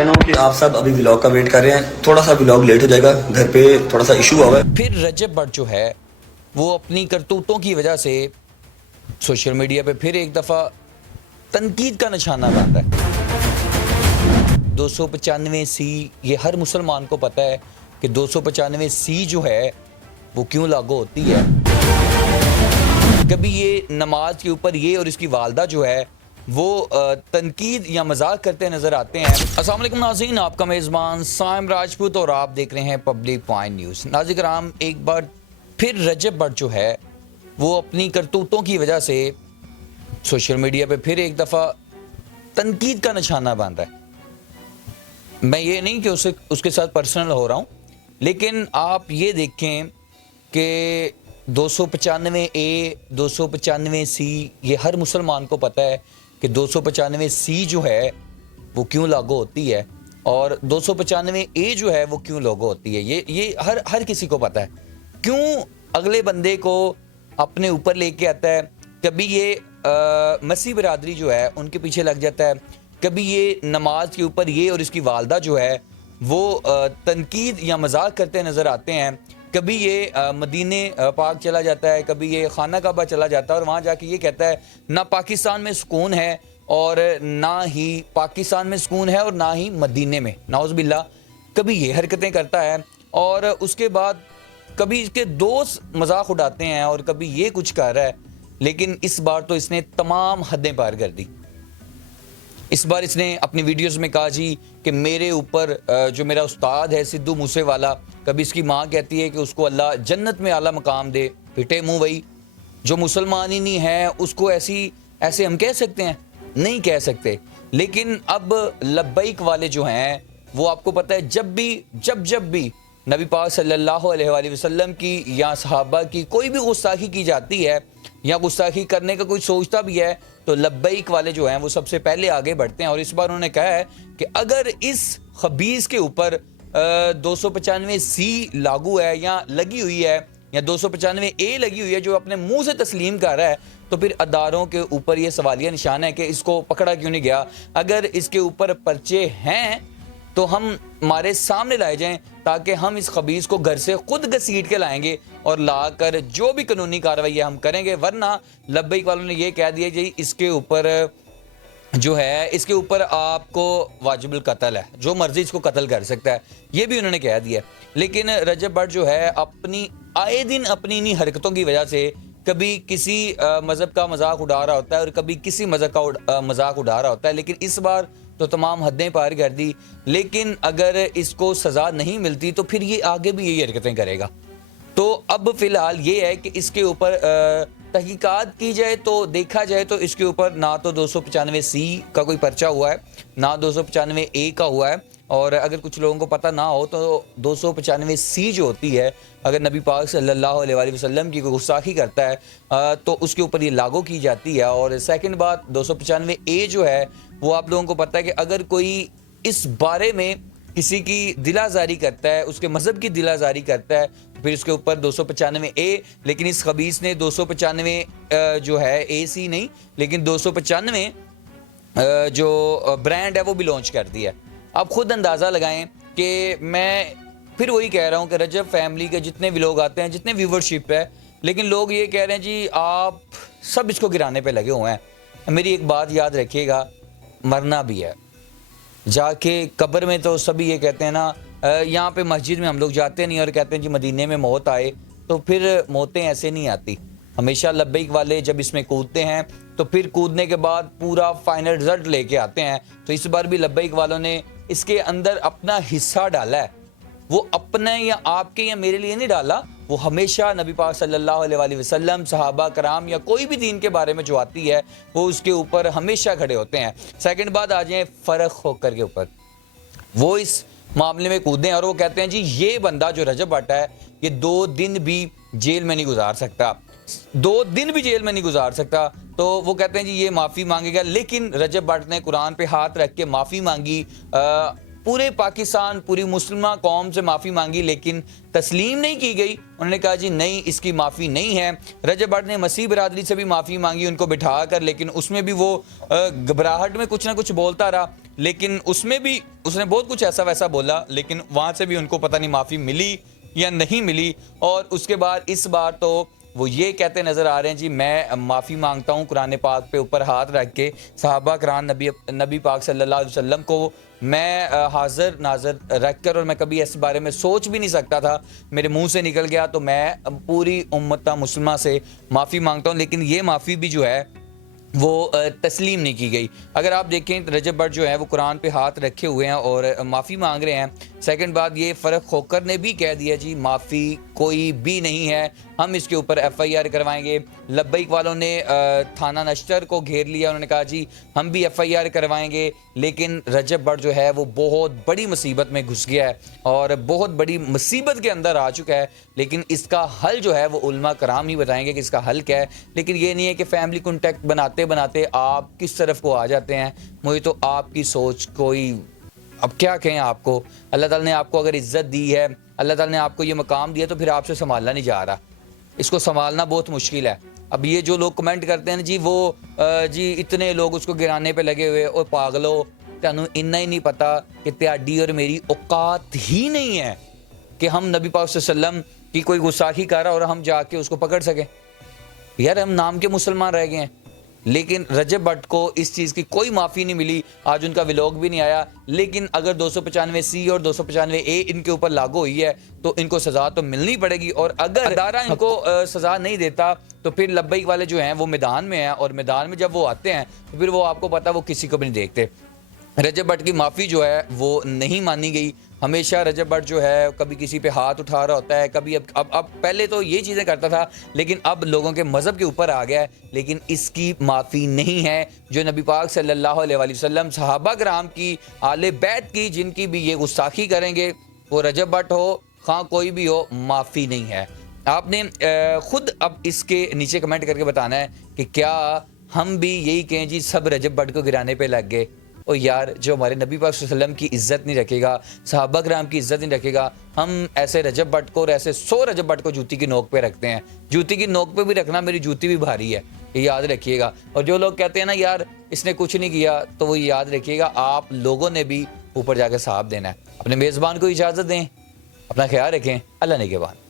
I know कि आप सब अभी व्लॉग का वेट कर रहे हैं, थोड़ा सा व्लॉग लेट हो जाएगा, घर पे थोड़ा सा इशू हुआ है। फिर रजब भट्ट जो है वो अपनी करतूतों की वजह से सोशल मीडिया पे फिर एक दफ़ा तनकीद का निशाना बनता है। 295C, ये हर मुसलमान को पता है कि 295C जो है वो क्यों लागू होती है। कभी ये नमाज के ऊपर ये और इसकी वालदा जो है वो तनकीद या मजाक करते नज़र आते हैं। अस्सलाम वालेकुम नाज़रीन, आपका मेज़बान साइम राजपूत और आप देख रहे हैं पब्लिक पॉइंट न्यूज़। नाज़रीन कराम, एक बार फिर रजब भट्ट जो है वो अपनी करतूतों की वजह से सोशल मीडिया पे फिर एक दफ़ा तनकीद का निशाना बन रहा है। मैं ये नहीं कि उसके साथ पर्सनल हो रहा हूँ, लेकिन आप ये देखें कि 295A, 295C, ये हर मुसलमान को पता है कि 295C जो है वो क्यों लागू होती है और 295A जो है वो क्यों लागू होती है। ये हर किसी को पता है। क्यों अगले बंदे को अपने ऊपर लेके आता है। कभी ये मसीह बरादरी जो है उनके पीछे लग जाता है, कभी ये नमाज के ऊपर ये और इसकी वालदा जो है वो तनकीद या मजाक करते नज़र आते हैं। कभी ये मदीने पाक चला जाता है, कभी ये खाना काबा चला जाता है और वहाँ जाके ये कहता है ना पाकिस्तान में सुकून है और ना ही पाकिस्तान में सुकून है और ना ही मदीने में, नाउज़ बिल्लाह। कभी ये हरकतें करता है और उसके बाद कभी इसके दोस्त मजाक उड़ाते हैं और कभी ये कुछ कर रहा है। लेकिन इस बार तो इसने तमाम हदें पार कर दी। इस बार इसने अपनी वीडियोस में कहा जी कि मेरे ऊपर जो मेरा उस्ताद है सिद्धू मूसेवाला, कभी इसकी माँ कहती है कि उसको अल्लाह जन्नत में आला मकाम दे। फिटे मुंह वही, जो मुसलमान ही नहीं है उसको ऐसे हम कह सकते हैं? नहीं कह सकते। लेकिन अब लब्बैक वाले जो हैं वो आपको पता है जब भी नबी पाक सल्लल्लाहु अलैहि वसल्लम की या सहाबा की कोई भी गुस्ताखी की जाती है या गुस्ताखी करने का कोई सोचता भी है तो लब्बैक वाले जो हैं वो सबसे पहले आगे बढ़ते हैं। और इस बार उन्होंने कहा है कि अगर इस खबीस के ऊपर 295C लागू है या लगी हुई है या 295A लगी हुई है जो अपने मुंह से तस्लीम कर रहा है, तो फिर अदारों के ऊपर ये सवालिया निशान है कि इसको पकड़ा क्यों नहीं गया। अगर इसके ऊपर पर्चे हैं तो हम हमारे सामने लाए जाएं ताकि हम इस खबीस को घर से खुद घसीट के लाएंगे और लाकर जो भी कानूनी कार्रवाई हम करेंगे। वरना लब्बैक वालों ने ये कह दिया जी इसके ऊपर जो है इसके ऊपर आपको वाजिबुल कत्ल है, जो मर्जी इसको कत्ल कर सकता है, ये भी उन्होंने कह दिया। लेकिन रजब भट्ट जो है अपनी आए दिन अपनी इन्हीं हरकतों की वजह से कभी किसी मज़हब का मजाक उड़ा रहा होता है और कभी किसी मज़हब का मजाक उड़ा रहा होता है। लेकिन इस बार तो तमाम हदें पार कर दी। लेकिन अगर इसको सज़ा नहीं मिलती तो फिर ये आगे भी यही हरकतें करेगा। तो अब फ़िलहाल ये है कि इसके ऊपर तहकीकात की जाए तो देखा जाए तो इसके ऊपर ना तो 295C का कोई पर्चा हुआ है, ना 295A का हुआ है। और अगर कुछ लोगों को पता ना हो तो 295C जो होती है, अगर नबी पाक सल्लल्लाहु अलैहि वसल्लम की गुस्ताखी करता है तो उसके ऊपर ये लागू की जाती है। और सेकंड बात 295A जो है वो आप लोगों को पता है कि अगर कोई इस बारे में किसी की दिलाजारी करता है, उसके मज़हब की दिलाजारी करता है, तो फिर इसके ऊपर 295A। लेकिन इस खबीस ने 295 जो है AC नहीं, लेकिन 295 जो ब्रांड है वो भी लॉन्च कर दिया। आप खुद अंदाज़ा लगाएं कि मैं फिर वही कह रहा हूँ कि रजब फैमिली के जितने भी लोग आते हैं, जितने व्यूवरशिप है, लेकिन लोग ये कह रहे हैं जी आप सब इसको गिराने पे लगे हुए हैं। मेरी एक बात याद रखिएगा, मरना भी है, जाके कब्र में तो सभी ये कहते हैं ना, यहाँ पे मस्जिद में हम लोग जाते नहीं और कहते हैं जी मदीने में मौत आए, तो फिर मौतें ऐसे नहीं आती। हमेशा लब्बैक वाले जब इसमें कूदते हैं तो फिर कूदने के बाद पूरा फाइनल रिजल्ट लेके आते हैं। तो इस बार भी लब्बैक वालों ने इसके अंदर अपना हिस्सा डाला है। वो अपने या आपके या मेरे लिए नहीं डाला, वो हमेशा नबी पाक सल्लल्लाहु अलैहि वसल्लम, सहाबा कराम या कोई भी दीन के बारे में जो आती है वो उसके ऊपर हमेशा खड़े होते हैं। सेकंड बात आ जाए फ़र्क होकर के ऊपर, वो इस मामले में कूदें और वो कहते हैं जी ये बंदा जो रजब भट्ट है ये 2 दिन भी जेल में नहीं गुजार सकता, 2 दिन भी जेल में नहीं गुजार सकता। तो वो कहते हैं जी ये माफ़ी मांगेगा। लेकिन रजब भट्ट ने कुरान पे हाथ रख के माफ़ी मांगी, पूरे पाकिस्तान, पूरी मुस्लिमा कौम से माफ़ी मांगी, लेकिन तस्लीम नहीं की गई। उन्होंने कहा जी नहीं, इसकी माफ़ी नहीं है। रजब भट्ट ने मसीह बरादरी से भी माफ़ी मांगी उनको बिठा कर, लेकिन उसमें भी वो घबराहट में कुछ ना कुछ बोलता रहा। لیکن اس میں بھی اس نے بہت کچھ ایسا ویسا بولا، لیکن وہاں سے بھی ان کو پتہ نہیں معافی ملی یا نہیں ملی. اور اس کے بعد اس بار تو وہ یہ کہتے نظر آ رہے ہیں جی میں معافی مانگتا ہوں قرآن پاک پہ اوپر ہاتھ رکھ کے، صحابہ کرام نبی پاک صلی اللہ علیہ وسلم کو میں حاضر ناظر رکھ کر، اور میں کبھی اس بارے میں سوچ بھی نہیں سکتا تھا، میرے منہ سے نکل گیا، تو میں پوری امت مسلمہ سے معافی مانگتا ہوں. لیکن یہ معافی بھی جو ہے وہ تسلیم نہیں کی گئی. اگر آپ دیکھیں رجب بٹ جو ہے وہ قرآن پہ ہاتھ رکھے ہوئے ہیں اور معافی مانگ رہے ہیں. سیکنڈ بات یہ فرق کھوکر نے بھی کہہ دیا جی معافی کوئی بھی نہیں ہے، ہم اس کے اوپر ایف آئی آر کروائیں گے. لبیک والوں نے تھانہ نشتر کو گھیر لیا، انہوں نے کہا جی ہم بھی ایف آئی آر کروائیں گے. لیکن رجب بٹ جو ہے وہ بہت بڑی مصیبت میں گھس گیا ہے اور بہت بڑی مصیبت کے اندر آ چکا ہے. لیکن اس کا حل جو ہے وہ علماء کرام ہی بتائیں گے کہ اس کا حل کیا ہے. لیکن یہ نہیں ہے کہ فیملی کنٹیکٹ بناتے آپ کس طرف کو آ جاتے ہیں. مجھے تو آپ کی سوچ کوئی اب کیا کہیں آپ کو. اللہ تعالیٰ نے آپ کو اگر عزت دی ہے، اللہ تعالیٰ نے آپ کو یہ مقام دیا، تو پھر آپ سے سنبھالنا نہیں جا رہا. اس کو سنبھالنا بہت مشکل ہے. اب یہ جو لوگ کمنٹ کرتے ہیں جی وہ جی اتنے لوگ اس کو گرانے پہ لگے ہوئے، اور پاگلو تانوں اتنا ہی نہیں پتا کہ تہاڈی اور میری اوقات ہی نہیں ہے کہ ہم نبی پاک صلی اللہ علیہ وسلم کی کوئی گستاخی کر رہا اور ہم جا کے اس کو پکڑ سکیں. یار ہم نام کے مسلمان رہ گئے ہیں. لیکن رجب بٹ کو اس چیز کی کوئی معافی نہیں ملی، آج ان کا ولاگ بھی نہیں آیا. لیکن اگر 295C اور 295A ان کے اوپر لاگو ہوئی ہے تو ان کو سزا تو ملنی پڑے گی. اور اگر ادارہ ان کو سزا نہیں دیتا تو پھر لبیک والے جو ہیں وہ میدان میں ہیں، اور میدان میں جب وہ آتے ہیں تو پھر وہ آپ کو پتا وہ کسی کو بھی نہیں دیکھتے. رجب بٹ کی معافی جو ہے وہ نہیں مانی گئی. ہمیشہ رجب بٹ جو ہے کبھی کسی پہ ہاتھ اٹھا رہا ہوتا ہے، کبھی اب پہلے تو یہ چیزیں کرتا تھا، لیکن اب لوگوں کے مذہب کے اوپر آ گیا ہے. لیکن اس کی معافی نہیں ہے. جو نبی پاک صلی اللہ علیہ وسلم، صحابہ کرام کی، آل بیت کی، جن کی بھی یہ گستاخی کریں گے، وہ رجب بٹ ہو خواہ کوئی بھی ہو، معافی نہیں ہے. آپ نے خود اب اس کے نیچے کمنٹ کر کے بتانا ہے کہ کیا ہم بھی یہی کہیں جی سب رجب بٹ کو گرانے پہ لگ گئے. او یار جو ہمارے نبی پاک صلی اللہ علیہ وسلم کی عزت نہیں رکھے گا، صحابہ کرام کی عزت نہیں رکھے گا، ہم ایسے رجب بٹ کو اور ایسے 100 رجب بٹ کو جوتی کی نوک پہ رکھتے ہیں. جوتی کی نوک پہ بھی رکھنا، میری جوتی بھی بھاری ہے، یہ یاد رکھیے گا. اور جو لوگ کہتے ہیں نا یار اس نے کچھ نہیں کیا، تو وہ یاد رکھیے گا آپ لوگوں نے بھی اوپر جا کے صاحب دینا ہے. اپنے میزبان کو اجازت دیں، اپنا خیال رکھیں. اللہ نگہبان.